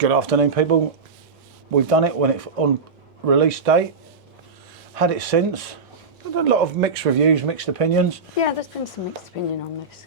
Good afternoon, people. We've done it when it's on release date. Had it since. Had a lot of mixed reviews, mixed opinions. Yeah, there's been some mixed opinion on this.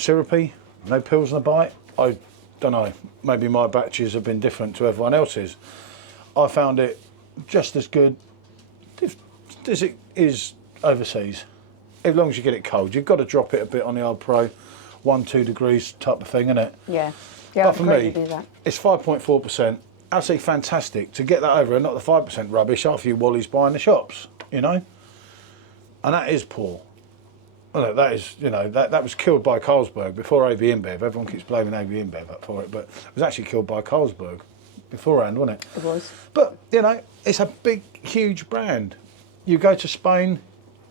Syrupy, no Pilsner bite. I don't know, maybe my batches have been different to everyone else's. I found it just as good as it is overseas. As long as you get it cold. You've got to drop it a bit on the old Pro, 1-2 degrees type of thing, innit? Yeah. But for me, it's 5.4%. Absolutely fantastic to get that over and not the 5% rubbish after you Wally's buying the shops, you know? And that is poor. That is, you know, that was killed by Carlsberg before AB InBev. Everyone keeps blaming AB InBev for it, but it was actually killed by Carlsberg beforehand, wasn't it? It was. But, you know, it's a big, huge brand. You go to Spain,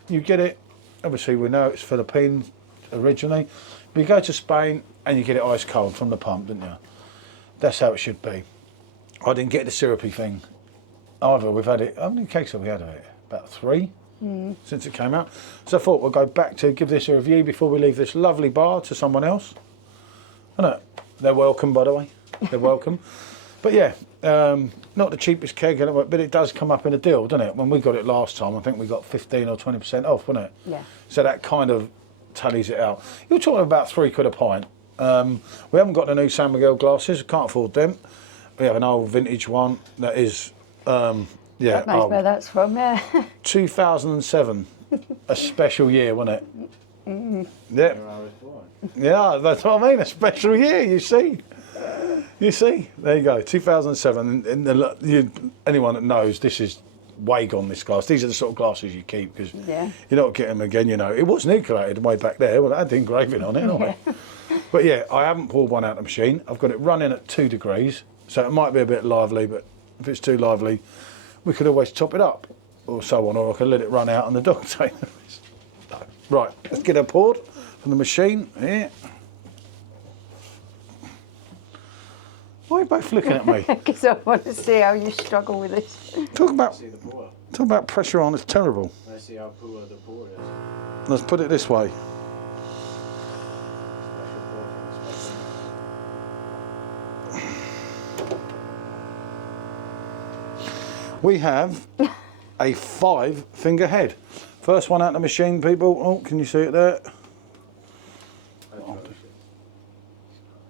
you get it. Obviously, we know it's Philippines originally. But you go to Spain and you get it ice cold from the pump, didn't you? That's how it should be. I didn't get the syrupy thing either. We've had it, how many cakes have we had of it? About 3 since it came out. So I thought we'll go back to give this a review before we leave this lovely bar to someone else. Isn't it? They're welcome, by the way. They're welcome. But yeah, not the cheapest keg, but it does come up in a deal, doesn't it? When we got it last time, I think we got 15 or 20% off, wasn't it? Yeah. So that kind of tallies it out. You're talking about £3 a pint. We haven't got the new San Miguel glasses, can't afford them. We have an old vintage one that is, yeah, God knows where that's from, yeah. 2007, a special year, wasn't it? Yeah. Yeah, that's what I mean, a special year, you see. You see, there you go, 2007. And anyone that knows, this is way gone, this glass. These are the sort of glasses you keep because you're not getting them again, you know. It was nucleated way back there. Well, it had the engraving on it, anyway. But yeah, I haven't pulled one out of the machine. I've got it running at 2 degrees, so it might be a bit lively, but if it's too lively, we could always top it up or so on, or I could let it run out on the dog tank. No. Right, let's get it poured from the machine here. Why are you both looking at me? Because I want to see how you struggle with this. Talk about pressure on, it's terrible. I see how poor the pour is. Let's put it this way. We have a 5-finger head. First one out the machine, people. Oh, can you see it there?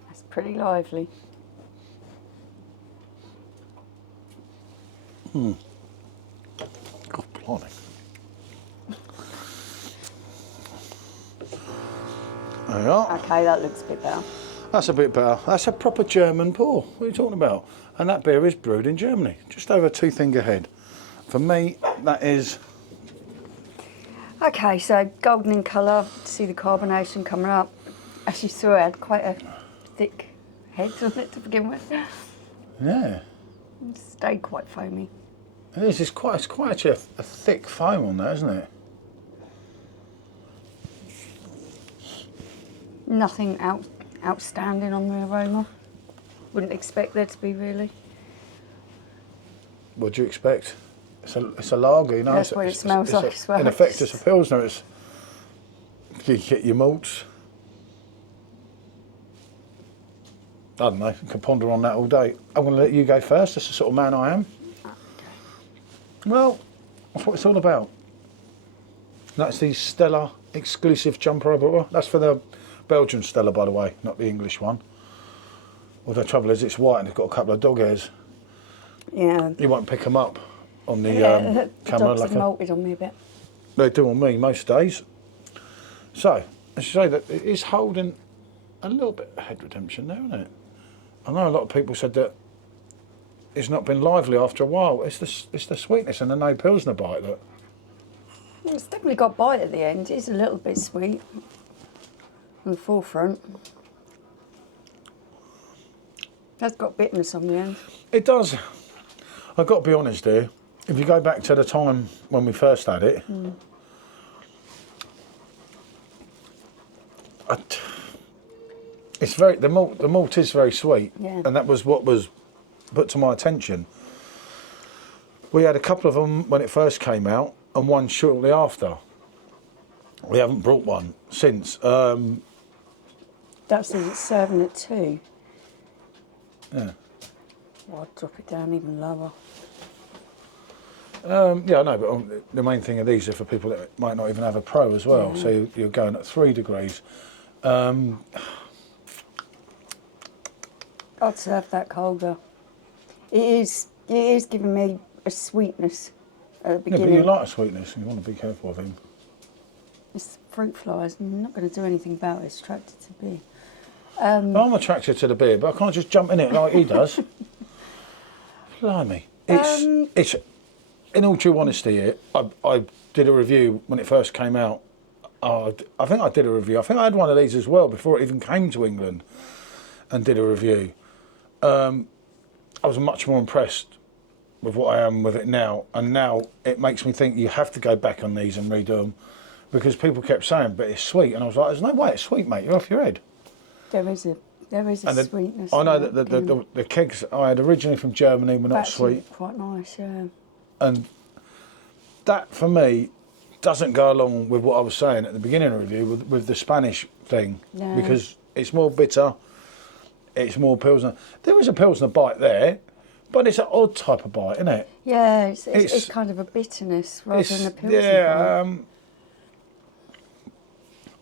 That's pretty lively. God, blimey. There we are. Okay, that looks a bit better. That's a bit better. That's a proper German pour. What are you talking about? And that beer is brewed in Germany. Just over a 2-finger head. For me, that is... Okay, so golden in colour. See the carbonation coming up. As you saw, it had quite a thick head on it to begin with. Yeah. It stayed quite foamy. It is. It's quite actually a thick foam on there, isn't it? Nothing outstanding on the aroma. Wouldn't expect there to be, really. What do you expect? It's a lager, you know. That's what it smells like as well. In effect, it's a Pilsner. It's, you get your malts. I don't know, I can ponder on that all day. I'm going to let you go first. That's the sort of man I am. Well, that's what it's all about. That's the Stella exclusive jumper I bought. That's for the Belgian Stella, by the way, not the English one. Well, the trouble is it's white and it's got a couple of dog hairs. Yeah. You won't pick them up on the the camera. dogs have molted on me a bit. They do on me most days. So, I should say that it is holding a little bit of head redemption there, isn't it? I know a lot of people said that it's not been lively after a while. It's the sweetness and the no Pilsner bite that... It's definitely got bite at the end. It's a little bit sweet on the forefront. That's got bitterness on the end. It does. I've got to be honest here. If you go back to the time when we first had it, it's very the malt is very sweet, and that was what was put to my attention. We had a couple of them when it first came out, and one shortly after. We haven't brought one since. That says it's serving at 2. Yeah. Well, I'd drop it down even lower. Yeah, I know, but the main thing of these are for people that might not even have a pro as well. Yeah. So you're going at 3 degrees. I'd serve that colder. It is giving me a sweetness at the Yeah, beginning. but you like a sweetness, and you want to be careful of him. It's fruit flies. I'm not going to do anything about it. It's attracted to beer. I'm attracted to the beer, but I can't just jump in it like he does. Blimey. It's in all true honesty here, I did a review when it first came out. I think I did a review. I think I had one of these as well before it even came to England and did a review. I was much more impressed with what I am with it now. And now it makes me think you have to go back on these and redo them because people kept saying, but it's sweet. And I was like, there's no way it's sweet, mate. You're off your head. There is a sweetness. I know that the kegs I had originally from Germany were not Actually, sweet. quite nice, yeah. And that, for me, doesn't go along with what I was saying at the beginning of the review with the Spanish thing. Yeah. Because it's more bitter, it's more Pilsner. There is a Pilsner bite there, but it's an odd type of bite, isn't it? Yeah, it's kind of a bitterness rather than a Pilsner. Yeah,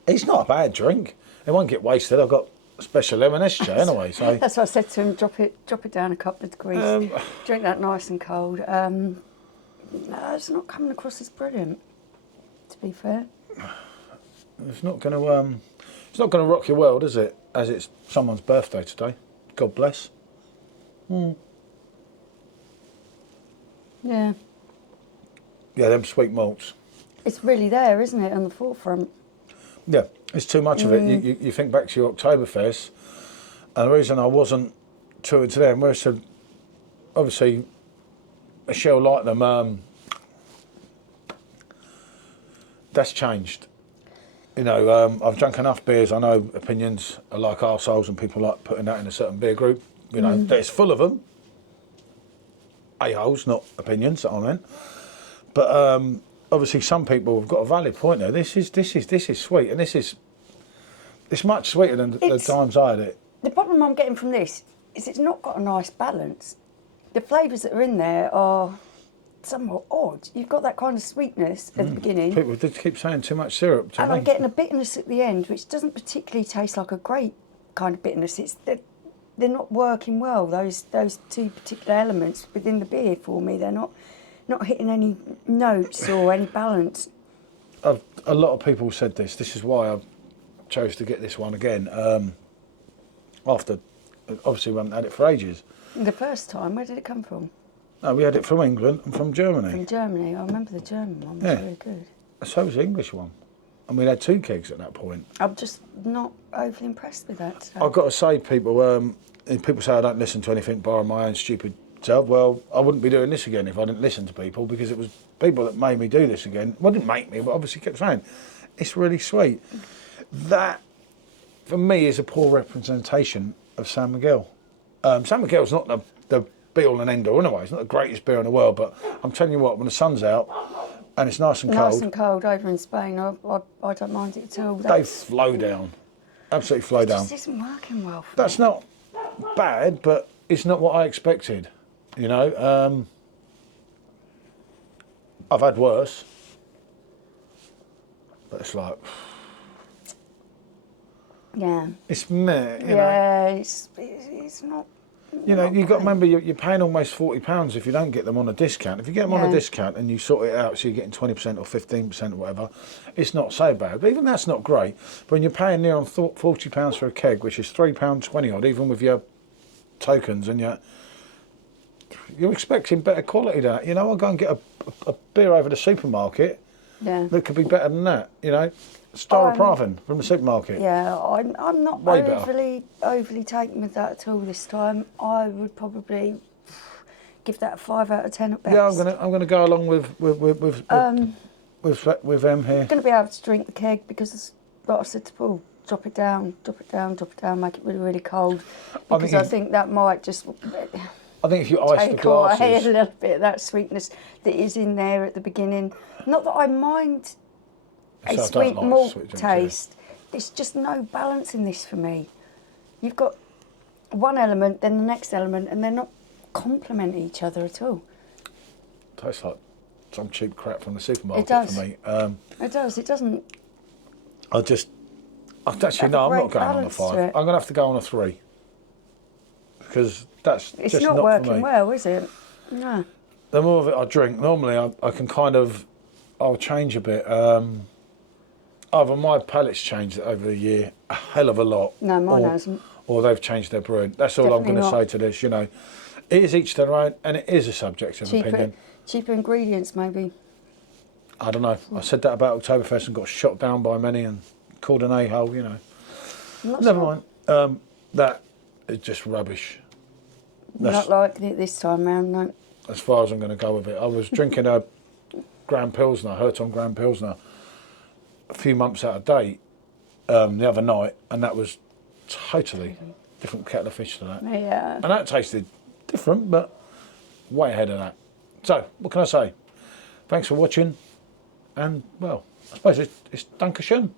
it's not a bad drink. It won't get wasted. I've got Special M&S anyway, so... That's what I said to him, drop it down a couple of degrees. Drink that nice and cold. No, it's not coming across as brilliant, to be fair. It's not going to rock your world, is it? As it's someone's birthday today. God bless. Yeah. Yeah, them sweet malts. It's really there, isn't it, on the forefront? Yeah, it's too much of it. You think back to your Oktoberfest, and the reason I wasn't too into them was obviously Michelle liked them. That's changed. You know, I've drunk enough beers. I know opinions are like arseholes and people like putting that in a certain beer group. You know, that it's full of them. A-holes, not opinions, that I meant. But obviously some people have got a valid point there. This is sweet, and it's much sweeter than the times I had it. The problem I'm getting from this is it's not got a nice balance. The flavours that are in there are somewhat odd. You've got that kind of sweetness at the beginning. People did keep saying too much syrup to And me. I'm getting a bitterness at the end, which doesn't particularly taste like a great kind of bitterness. They're not working well, those two particular elements within the beer for me. They're not hitting any notes or any balance. A lot of people said this. This is why I chose to get this one again. After, obviously we haven't had it for ages. The first time, where did it come from? No, we had it from England and from Germany. From Germany. I remember the German one was really good. So was the English one. And we had 2 kegs at that point. I'm just not overly impressed with that. So. I've got to say, people say I don't listen to anything bar my own stupid self. Well, I wouldn't be doing this again if I didn't listen to people, because it was people that made me do this again. Well, didn't make me, but obviously kept saying, it's really sweet. That, for me, is a poor representation of San Miguel. San Miguel's not the be-all and end-all anyway. It's not the greatest beer in the world, but I'm telling you what, when the sun's out and it's nice and cold... Nice and cold over in Spain, I don't mind it at all. They flow down. Absolutely flow down. It just isn't working well for That's me. not bad, but it's not what I expected, you know. I've had worse, but it's like... Yeah. It's meh, you know. Yeah, it's not... You know, not you've got to great. remember you're paying almost £40 if you don't get them on a discount. If you get them on a Yeah. discount and you sort it out so you're getting 20% or 15% or whatever, it's not so bad. But even that's not great. But when you're paying near on £40 for a keg, which is £3.20 odd, even with your tokens, and you're expecting better quality than that. You know, I'll go and get a beer over the supermarket Yeah. that could be better than that, you know. Styropraven from the supermarket. Yeah, I'm not Way better. overly taken with that at all this time. I would probably give that a 5 out of 10 at best. Yeah, I'm gonna go along with them here. I'm going to be able to drink the keg because, like I said to Paul, drop it down, make it really, really cold. Because I think that might just I think if you ice the take away a glasses, little bit of that sweetness that is in there at the beginning. Not that I mind So I a don't sweet like malt sweet drinks, yeah. taste. There's just no balance in this for me. You've got one element, then the next element, and they're not complement each other at all. Tastes like some cheap crap from the supermarket It does. for me. It does. It doesn't. Actually, Have no, a I'm not great going on a balance to 5. it. I'm going to have to go on a 3. Because that's It's just not not for working me. well, is it? No. The more of it I drink, normally I can kind of, I'll change a bit. Either my palate's changed over the year a hell of a lot. No, mine hasn't. Or they've changed their brewing. That's all I'm Definitely going to not. say to this, you know. It is each their own, and it is a subjective opinion. Cheaper ingredients, maybe. I don't know. I said that about Oktoberfest and got shot down by many and called an a-hole, you know. I'm not Never sure. mind. That is just rubbish. Not like it this time round, no. As far as I'm going to go with it. I was drinking a Grand Pilsner, Herton Grand Pilsner, a few months out of date the other night, and that was totally different kettle of fish to that. Yeah. And that tasted different, but way ahead of that. So, what can I say? Thanks for watching, and, well, I suppose it's Dankeschön.